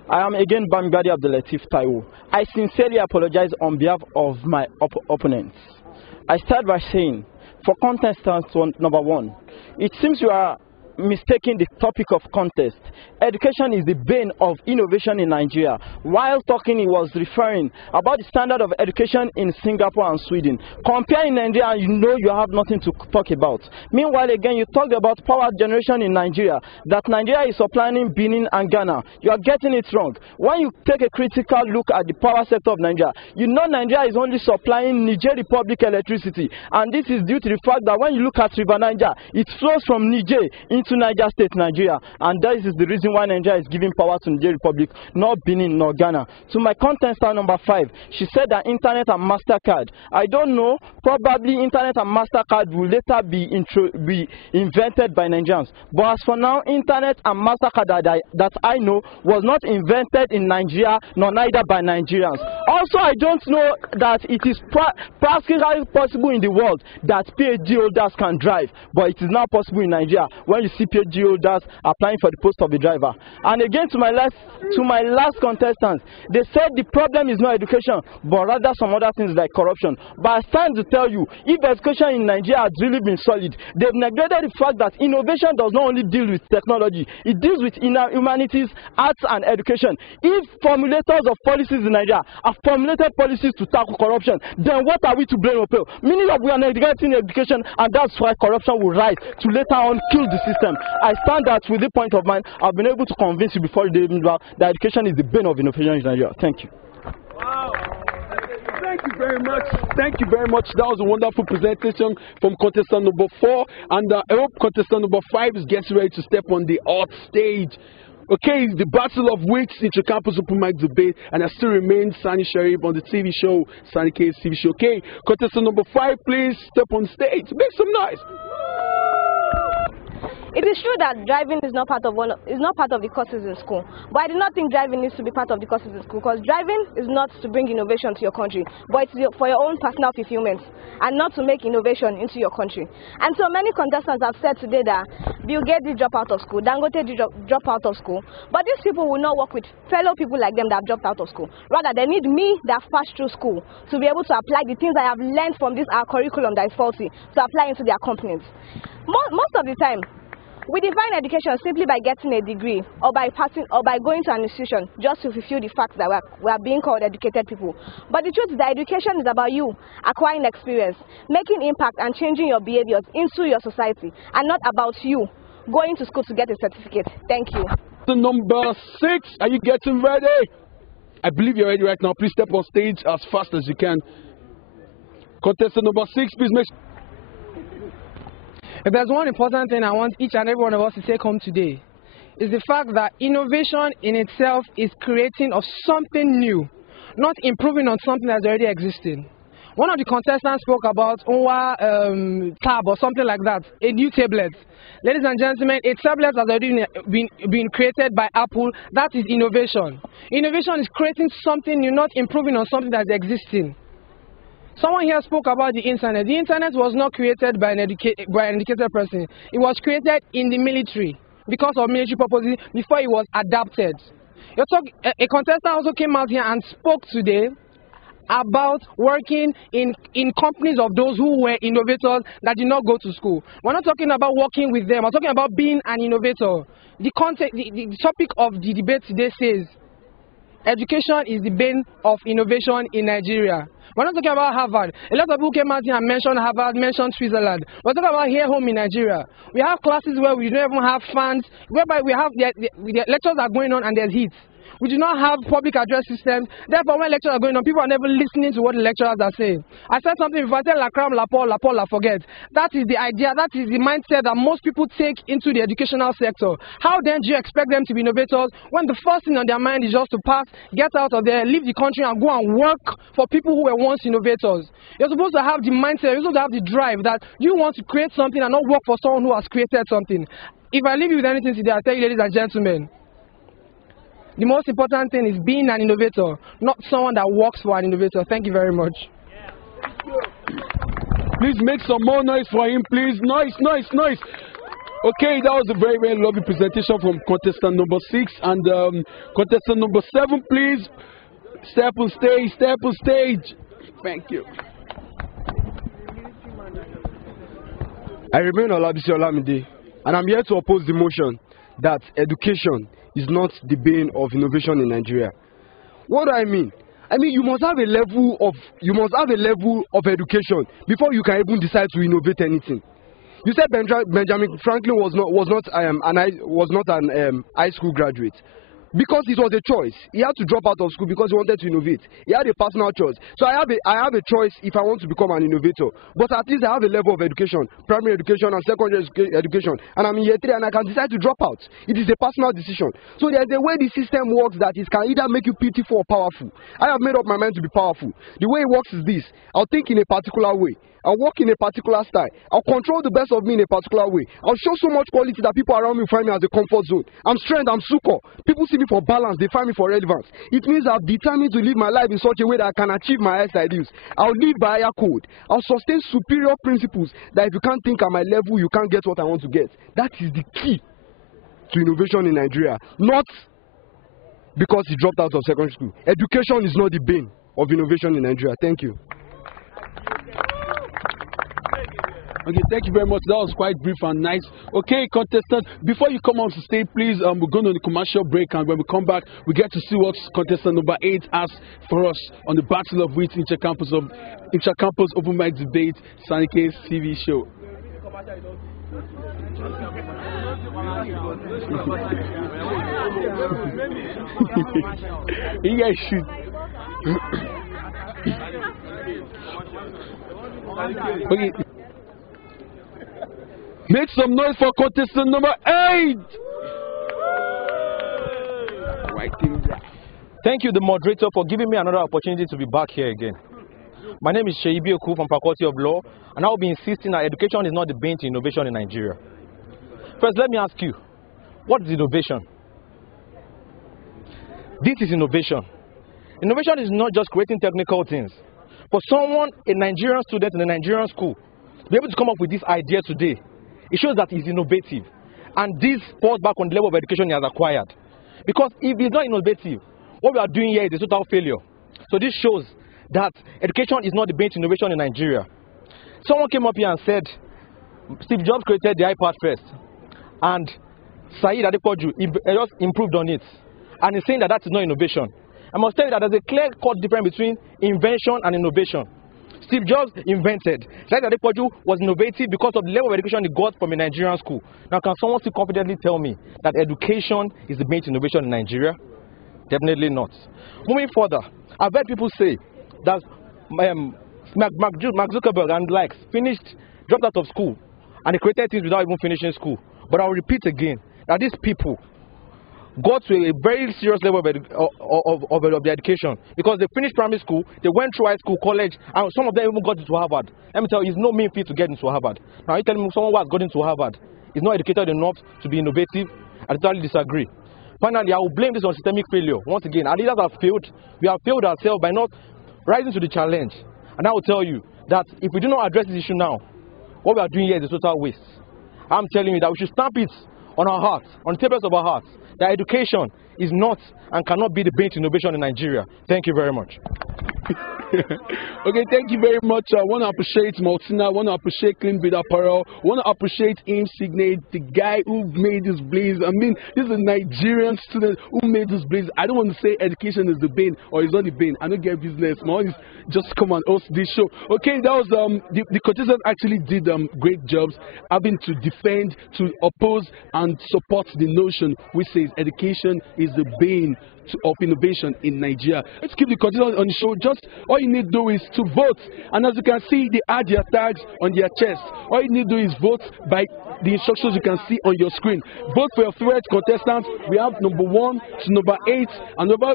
I am again Bamgbadi Abdulatif Taiwo. I sincerely apologize on behalf of my opponents. I start by saying, for contestant number 1, it seems you are mistaking the topic of contest. Education is the bane of innovation in Nigeria. While talking, he was referring about the standard of education in Singapore and Sweden. Compare in Nigeria and you know you have nothing to talk about. Meanwhile, again, you talked about power generation in Nigeria, that Nigeria is supplying Benin and Ghana. You are getting it wrong. When you take a critical look at the power sector of Nigeria, you know Nigeria is only supplying Niger Republic electricity. And this is due to the fact that when you look at River Niger, it flows from Niger into into Niger State, Nigeria, and that is the reason why Nigeria is giving power to Niger Republic, not Benin, nor Ghana. To my contestant number 5, she said that internet and MasterCard. I don't know, probably internet and MasterCard will later be invented by Nigerians. But as for now, internet and MasterCard that I know was not invented in Nigeria, nor neither by Nigerians. Also, I don't know that it is practically possible in the world that PhD holders can drive, but it is now possible in Nigeria when you see PhD holders applying for the post of a driver. And again, to my last contestant, they said the problem is not education, but rather some other things like corruption. But it's time to tell you, if education in Nigeria has really been solid, they've neglected the fact that innovation does not only deal with technology, it deals with humanities, arts, and education. If formulators of policies in Nigeria have formulated policies to tackle corruption, then what are we to blame? Meaning that we are neglecting education, and that's why corruption will rise to later on kill the system. I stand that with the point of mind, I've been able to convince you before the evening that education is the bane of innovation in Nigeria. Thank you. Wow. Thank you very much. Thank you very much. That was a wonderful presentation from contestant number 4, and I hope contestant number 5 is getting ready to step on the art stage. Okay, the battle of Wits, Intra-Campus open mic debate, and I still remain Sannikayz on the TV show, Sannikayz TV show. Okay, contestant number 5, please step on stage. Make some noise. It is true that driving is not part of the courses in school, but I do not think driving needs to be part of the courses in school, because driving is not to bring innovation to your country, but it's for your own personal fulfillment, and not to make innovation into your country. And so many contestants have said today that Bill Gates did drop out of school, Dangote did drop out of school, but these people will not work with fellow people like them that have dropped out of school. Rather, they need me that passed through school to be able to apply the things I have learned from this our curriculum that is faulty to apply into their companies. Most of the time, we define education simply by getting a degree or by going to an institution just to fulfill the fact that we are being called educated people. But the truth is that education is about you acquiring experience, making impact, and changing your behaviors into your society, and not about you going to school to get a certificate. Thank you. Number 6, are you getting ready? I believe you're ready right now. Please step on stage as fast as you can. Contestant number 6, please make. If there's one important thing I want each and every one of us to take home today, is the fact that innovation in itself is creating of something new, not improving on something that's already existing. One of the contestants spoke about tab or something like that, a new tablet. Ladies and gentlemen, a tablet has already been created by Apple. That is innovation. Innovation is creating something new, not improving on something that's existing. Someone here spoke about the internet. The internet was not created by an educated person. It was created in the military because of military purposes before it was adapted. A contestant also came out here and spoke today about working in companies of those who were innovators that did not go to school. We're not talking about working with them. We're talking about being an innovator. The topic of the debate today says, education is the bane of innovation in Nigeria. We're not talking about Harvard. A lot of people came out here and mentioned Harvard, mentioned Switzerland. We're talking about here home in Nigeria. We have classes where we don't even have fans, whereby we have the lectures are going on and there's heat. We do not have public address systems. Therefore, when lectures are going on, people are never listening to what the lecturers are saying. I said something, if I tell la cram, la Paul, la forget. That is the idea, that is the mindset that most people take into the educational sector. How then do you expect them to be innovators when the first thing on their mind is just to pass, get out of there, leave the country and go and work for people who were once innovators? You're supposed to have the mindset, you're supposed to have the drive that you want to create something and not work for someone who has created something. If I leave you with anything today, I'll tell you, ladies and gentlemen, the most important thing is being an innovator, not someone that works for an innovator. Thank you very much. Please make some more noise for him, please. Noise, noise, noise. Okay, that was a very, very lovely presentation from contestant number 6. And contestant number 7, please. Step on stage, step on stage. Thank you. I remain Olabisi Olamide, and I'm here to oppose the motion that education is not the bane of innovation in Nigeria. What do I mean? I mean, you must have a level of education before you can even decide to innovate anything. You said Benjamin Franklin was not an high school graduate. because it was a choice. He had to drop out of school because he wanted to innovate. He had a personal choice. So I have a choice if I want to become an innovator. But at least I have a level of education, primary education and secondary education. And I'm in year 3 and I can decide to drop out. It is a personal decision. So there's a way the system works that it can either make you pitiful or powerful. I have made up my mind to be powerful. The way it works is this. I'll think in a particular way. I'll work in a particular style. I'll control the best of me in a particular way. I'll show so much quality that people around me find me as a comfort zone. I'm strength, I'm succor. People see me for balance, they find me for relevance. It means I've determined to live my life in such a way that I can achieve my highest ideals. I'll live by higher code. I'll sustain superior principles that if you can't think at my level, you can't get what I want to get. That is the key to innovation in Nigeria. Not because he dropped out of secondary school. Education is not the bane of innovation in Nigeria. Thank you. Okay, thank you very much. That was quite brief and nice. Okay, contestants, before you come on to stage, please, we're going on a commercial break, and when we come back, we get to see what contestant number 8 has for us on the Battle of Wits Intra-Campus Open Mic Debate Sannikayz TV show. You guys should. Okay. Make some noise for contestant number 8! Thank you, the moderator, for giving me another opportunity to be back here again. My name is Sheibi Oku from Faculty of Law, and I will be insisting that education is not the bane to innovation in Nigeria. First, let me ask you, what is innovation? This is innovation. Innovation is not just creating technical things. For someone, a Nigerian student in a Nigerian school, to be able to come up with this idea today, it shows that he's innovative. And this falls back on the level of education he has acquired. Because if he's not innovative, what we are doing here is a total failure. So this shows that education is not the bane to innovation in Nigeria. Someone came up here and said, Steve Jobs created the iPad first. And Saeed Adepoju just improved on it. And he's saying that that is not innovation. I must tell you that there's a clear-cut difference between invention and innovation. Steve Jobs invented. Saeed Adepoju was innovative because of the level of education he got from a Nigerian school. Now, can someone still confidently tell me that education is the bane to innovation in Nigeria? Definitely not. Moving further, I've heard people say that Mark Zuckerberg and likes dropped out of school, and they created things without even finishing school. But I'll repeat again that these people got to a very serious level of their education, because they finished primary school, they went through high school, college, and some of them even got into Harvard. Let me tell you, it's no mean feat to get into Harvard. Now, you tell me someone who has got into Harvard is not educated enough to be innovative? I totally disagree. Finally, I will blame this on systemic failure. Once again, our leaders have failed. We have failed ourselves by not rising to the challenge. And I will tell you that if we do not address this issue now, what we are doing here is a total waste. I'm telling you that we should stamp it on our hearts, on the tables of our hearts, that education is not and cannot be the bane to innovation in Nigeria. Thank you very much. Okay, thank you very much. I want to appreciate Martina. I want to appreciate Clean Breed Apparel. I want to appreciate Aim Signate, the guy who made this blaze. I mean, this is a Nigerian student who made this blaze. I don't want to say education is the bane or it's not the bane. I don't get business. My own is just come and host this show. Okay, that was the contestant actually did great jobs, having to defend, to oppose, and support the notion which says education is the bane of innovation in Nigeria. Let's keep the contestants on the show. Just all you need to do is to vote, and as you can see, they add their tags on their chest. All you need to do is vote by the instructions you can see on your screen. Vote for your favorite contestants. We have number 1 to number 8, and number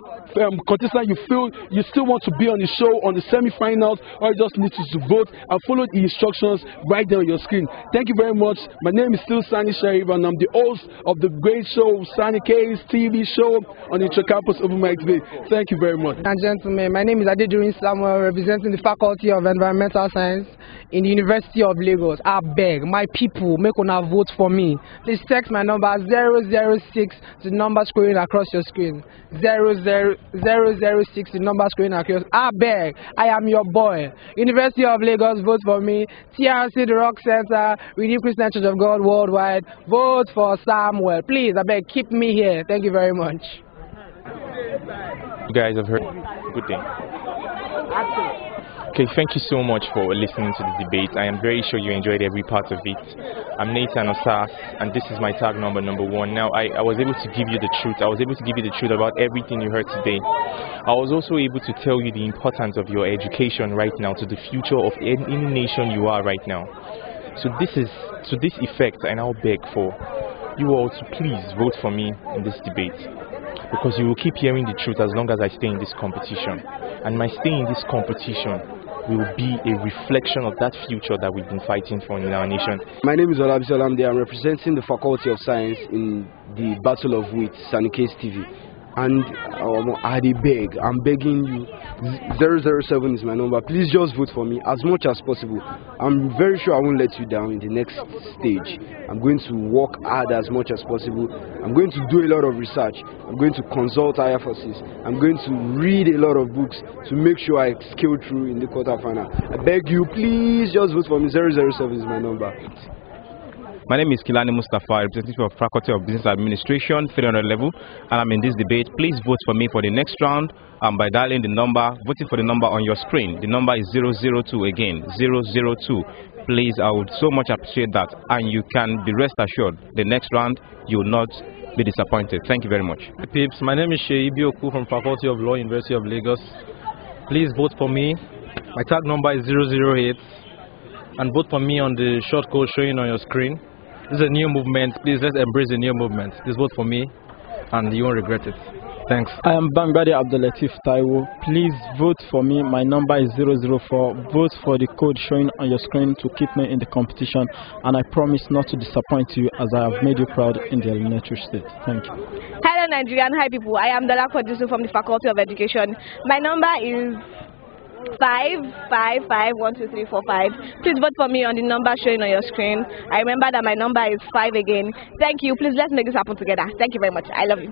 contestant you feel you still want to be on the show on the semi-finals. All you just need to vote and follow the instructions right there on your screen. Thank you very much. My name is still Sannikayz, and I'm the host of the great show Sannikayz TV show on the Intra-Campus Open Mic Debate. Thank you very much. And gentlemen, my name is Adedurin Samuel, representing the Faculty of Environmental Science in the University of Lagos. I beg my people, make una vote for me. Please text my number 006 to the number scrolling across your screen. 006 the number scrolling across. I beg, I am your boy. University of Lagos, vote for me. TRC, the Rock Center, Redeemed Christian Church of God Worldwide, vote for Samuel. Please, I beg, keep me here. Thank you very much. You guys have heard. Good day. Okay, thank you so much for listening to the debate. I am very sure you enjoyed every part of it. I'm Nathan Osas, and this is my tag number 1. Now, I was able to give you the truth. I was able to give you the truth about everything you heard today. I was also able to tell you the importance of your education right now to the future of any nation you are right now. So to this effect, I now beg for you all to please vote for me in this debate, because you will keep hearing the truth as long as I stay in this competition. And my stay in this competition will be a reflection of that future that we've been fighting for in our nation. My name is Olabi Salamde. I'm representing the Faculty of Science in the Battle of Wits, Sannikayz TV. And I'm begging you, 007 is my number. Please just vote for me as much as possible. I'm very sure I won't let you down in the next stage. I'm going to work hard as much as possible. I'm going to do a lot of research. I'm going to consult higher forces. I'm going to read a lot of books to make sure I scale through in the quarterfinal. I beg you, please just vote for me. 007 is my number. My name is Kilani Mustafa, representative of Faculty of Business Administration, 300 level, and I'm in this debate. Please vote for me for the next round by dialing the number, voting for the number on your screen. The number is 002 again, 002. Please, I would so much appreciate that, and you can be rest assured the next round you will not be disappointed. Thank you very much. Hi peeps, my name is Sheyi Bioku from Faculty of Law, University of Lagos. Please vote for me. My tag number is 008, and vote for me on the short code showing on your screen. This is a new movement. Please, let's embrace the new movement. Please vote for me, and you won't regret it. Thanks. I am Bangbade Abdulatif Taiwo. Please vote for me. My number is 004. Vote for the code showing on your screen to keep me in the competition, and I promise not to disappoint you as I have made you proud in the elementary state. Thank you. Hello Nigerian, hi people. I am Dala Kwadisu from the Faculty of Education. My number is 5551235. Please vote for me on the number showing on your screen. I remember that my number is 5 again. Thank you. Please let's make this happen together. Thank you very much. I love you.